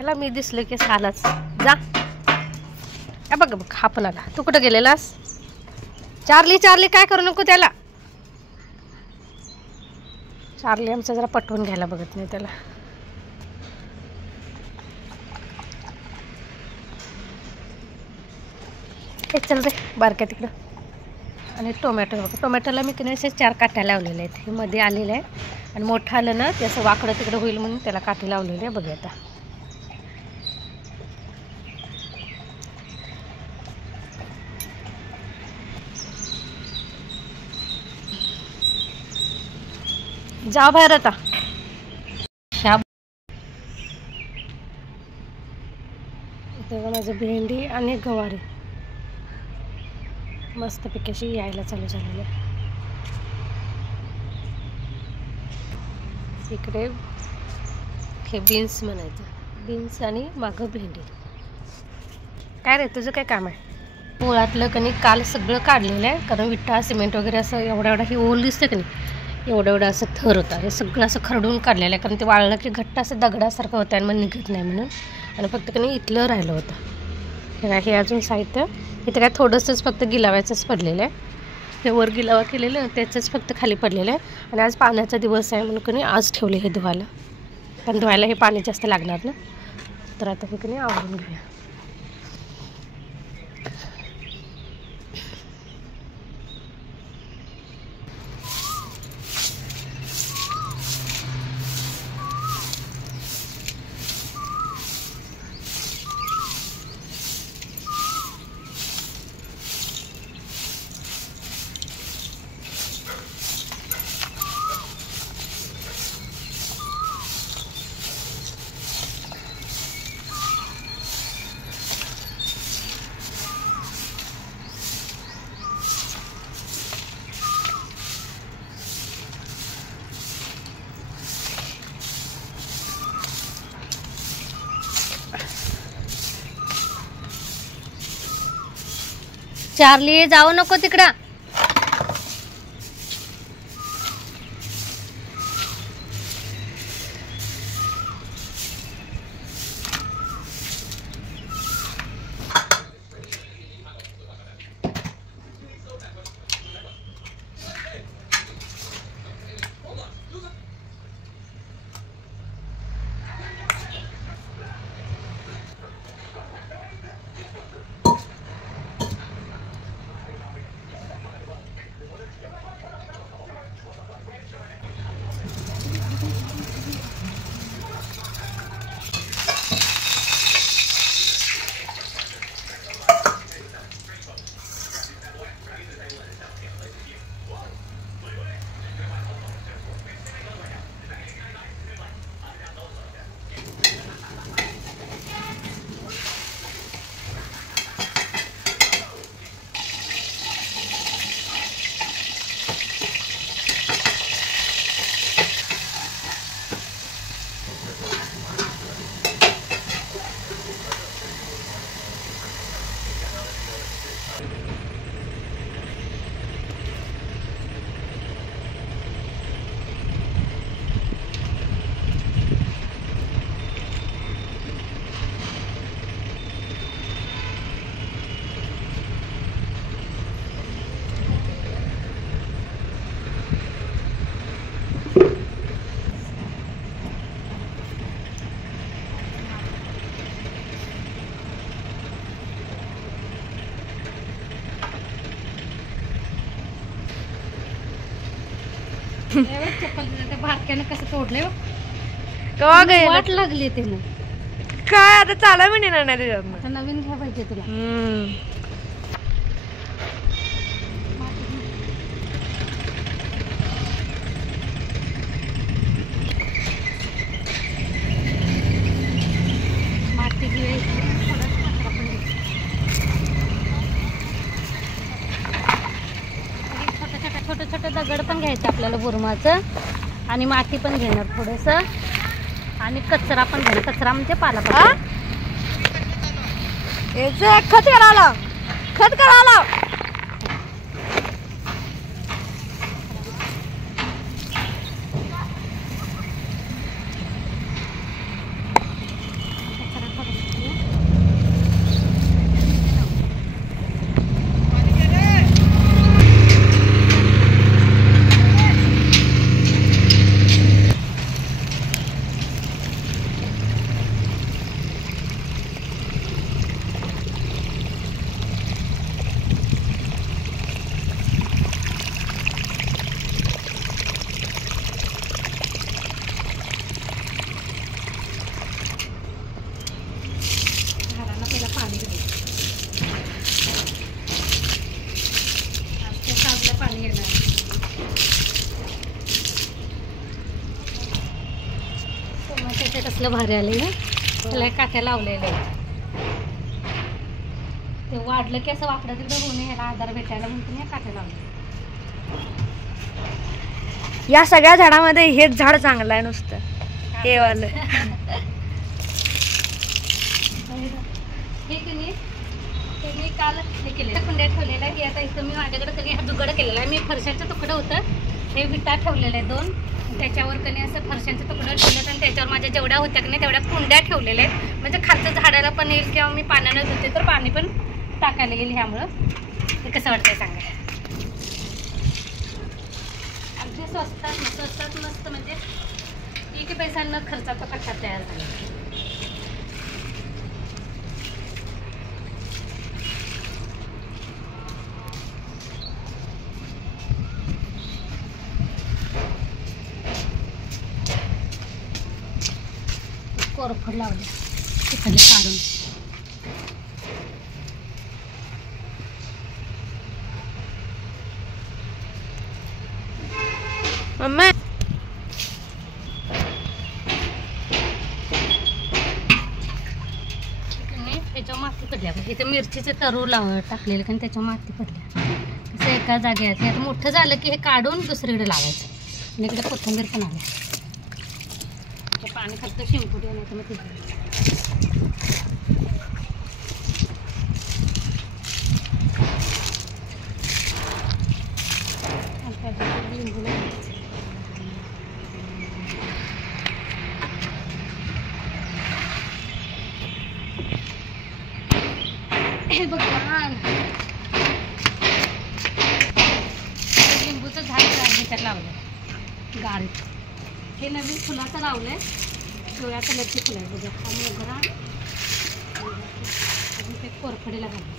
याला मी दिसले की आलाच जा. बघ बघ हा पण आला. तू कुठं गेलेलास? चार्ली चार्ली काय करू नको त्याला. चार्ली आमचा जरा पटवून घ्यायला बघत नाही त्याला. हे चल रे बारक्या तिकडं. आणि टोमॅटो बघा, टोमॅटोला मी की असे 4 काट्या लावलेल्या आहेत. हे मध्ये आलेलं आहे आणि मोठं आलं ना ते असं वाकडं तिकडं होईल म्हणून त्याला काठी लावलेली आहे. बघूया आता. जा बाहेर आता. तेव्हा माझं भेंडी आणि गवारी मस्तपैकी अशी यायला चालू झालेली आहे. इकडे हे बीन्स म्हणायचं, बीन्स आणि मागं भेंडी. काय रे तुझं काय काम आहे? मुळातलं कणी काल सगळं काढलेलं आहे, कारण विटा सिमेंट वगैरे असं एवढा ही ओल दिसतं की नाही, एवढं असं थर होता. हे सगळं असं खरडून काढलेलं आहे, कारण ते वाळलं की घट्ट असं दगडासारखं होतं आणि मग निघत नाही म्हणून. आणि फक्त कणी इथलं राहिलं होतं. हे अजून साहित्य इथं काय थोडंसंच फक्त गिलाव्याचंच पडलेलं आहे. हे वर गिलावा केलेलं त्याचंच फक्त खाली पडलेलं आहे. आणि आज पाण्याचा दिवस आहे म्हणून कणी आज ठेवले हे धुवायला, कारण धुवायला हे पाणी जास्त लागणार ना. तर आता हे कणी आवरून घेऊया. चार्ली जाऊ नको तिकडं. चप्पल बारक्यानं कसं तोडले वाट लागली ते मग काय आता चाला म्हणे ना आता नवीन घ्या पाहिजे तुला. माती घ्यायची, छोटं छोटं दगड पण घ्यायचं आपल्याला बुरमाचं, आणि माती पण घेणार थोडंसं, आणि कचरा पण घेणार. कचरा म्हणजे पालापाचोळा. खत करायला टमाटे ते कसलं भारी आले ना, त्याला काट्या लावलेले. ते वाढलं की असं वाकडं तिकडं होऊ नये ह्याला आधार भेटायला म्हणून या काट्या लावले. या सगळ्या झाडामध्ये हेच झाड चांगलं आहे नुसतं हे वालं. हे की नाही ते मी काल हे केलं कुंड्या ठेवलेलं आहे. आता इथं मी माझ्याकडे कधी हा दुगडं केलेला आहे. मी फरशाचं तुकडं होतं हे विटा ठेवलेलं आहे 2. त्याच्यावर कधी असं फरशांचं तुकडं ठेवलं आणि त्याच्यावर माझ्या जेवढ्या होत्या की नाही तेवढ्या कुंड्या ठेवलेल्या आहेत. म्हणजे खालचं झाडाला पण येईल किंवा मी पाण्यानं धुते तर पाणी पण टाकायला येईल. ह्यामुळं हे कसं वाटतंय सांगा. अगदी स्वस्तात मस्त म्हणजे किती पैशांना खर्चाचा कट्टा तयार झाला. कोरफड लावले ते खाली काढून. मम्मा त्याच्यावर माती पडल्या. इथे मिरचीचे तरू टाकलेले कारण त्याच्यावर माती पडल्या. असं एका जागेत आता मोठं झालं की हे काढून दुसरीकडे लावायचं. आणि इकडे कोथिंबीर पण आली. पाणी फक्त शिंपू ठेवून येतं मग तिथे हे भगवान लिंबूचं झाड ह्याच्यात लावलं गारीत. हे नवीन फुलाचं लावलंय. पिवळ्या कलरची फुलं आहे बघा. हा मोगरा अजून ते कोरफडीला घालायचं.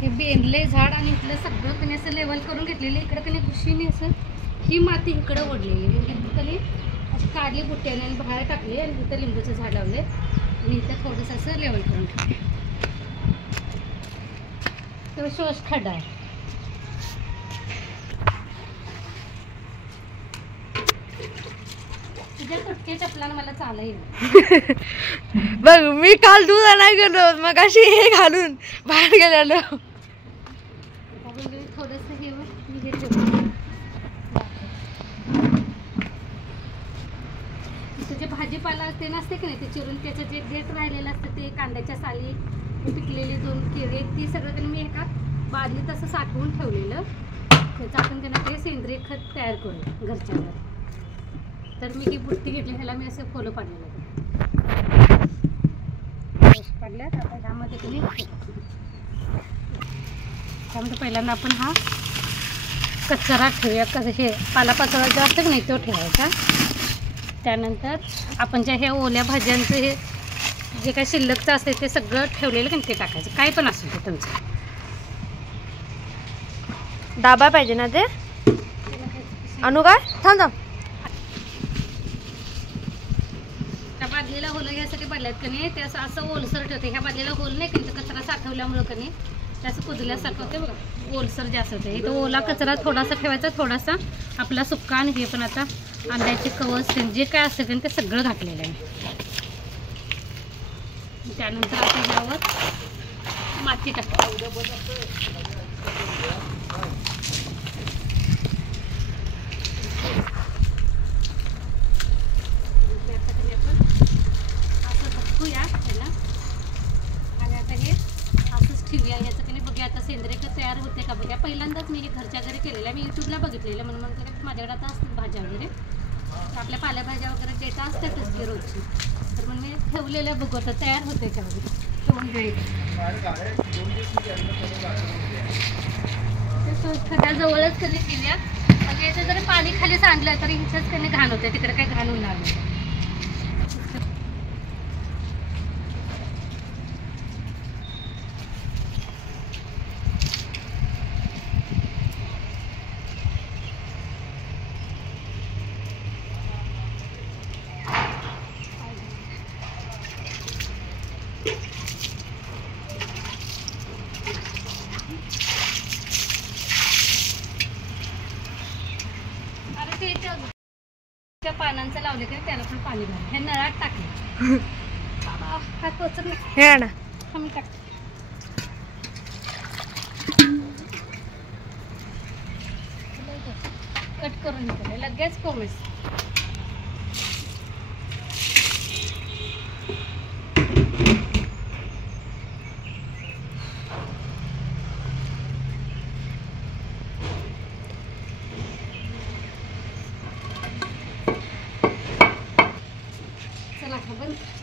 हे बेंडले झाड आणि इथलं सगळं कणी असं लेवल करून घेतलेलं. इकडं कणी घुशीने असं ही माती इकडं ओढलेली. कणी असं काढली बुट्ट्याने आणि बाहेर टाकली आणि इथं लिंबूचं झाड लावले आणि इथं थोडंसं असं लेवल करून ठेवले. तर शोष खड्डा आहे. तुझ्या तुटके चपलानं मला चाला येईल. बघ मी काल दूध नाही गेलो मग अशी हे घालून बाहेर गेलेलो. थोडंसं हे मी हे ठेवलं. तुझे भाजीपाला ते नसते की नाही ते चिरून त्याचं जे देठ राहिलेलं असतं ते कांद्याच्या साली पिकलेले 2 केळी ती सगळं त्यांनी मी एका बादलीत असं साठवून ठेवलेलं. त्याचं आपण त्यांना ते सेंद्रिय खत तयार करू घरच्या घरी. तर मी ही बुट्टी घेतली ह्याला मी असं फुलं पाडलेलं पाडल्यात. आता ह्यामध्ये तुम्ही त्यामध्ये पहिल्यांदा आपण हा कचरा ठेवूया. कसं हे पालापाचोळा जो असतं की नाही तो ठेवायचा. त्यानंतर आपण ज्या ह्या ओल्या भाज्यांचं हे जे काही शिल्लकचं असते ते सगळं ठेवलेलं की ते टाकायचं. काय पण असेल ते तुमचं. डाबा पाहिजे ना ते आणू काय थांब थांब. त्या बादलीला होलं यासाठी पडल्यात की नाही ते असं असं ओलसर ठेवते. ह्या बादलीला होल नाही की कचरा साठवल्यामुळं की नाही ते असं कुजल्यासारखं होते बघा. ओलसर जास्त होते. इथं ओला कचरा थोडासा ठेवायचा. थोडासा आपला सुक्का आणि हे पण आता आंब्याचे कवच जे काय असेल ते सगळं घातलेलं आहे. त्यानंतर आपण यावर माती टाकतो. ठेवूया ह्याचं की नाही बघूया आता सेंद्रिय खत तयार होते का बघा. पहिल्यांदाच मी हे घरच्या घरी केलेलं आहे. मी यूट्यूबला बघितलेलं म्हणून म्हटलं की माझ्याकडे आता असतात भाज्या वगैरे तर आपल्या पालेभाज्या वगैरे डेटा असतातच की रोजची. तर मग मी ठेवलेलं बघू आता तयार होते का वगैरे ठेवून घेईल. खड्याजवळच कधी केल्या म्हणजे याचं जरी पाणी खाली सांडलं तरी ह्याच्याच कधी घाण होते. तिकडे काही घाण होणार नाही. फुलांचं लावले तरी त्याला पण पाणी भरलं. हे नळात टाकले. बाबा हा टोचत नाही. हे आणा. कमी टाकते. कट करून घेतले लगेच कोमेस. चला बंद.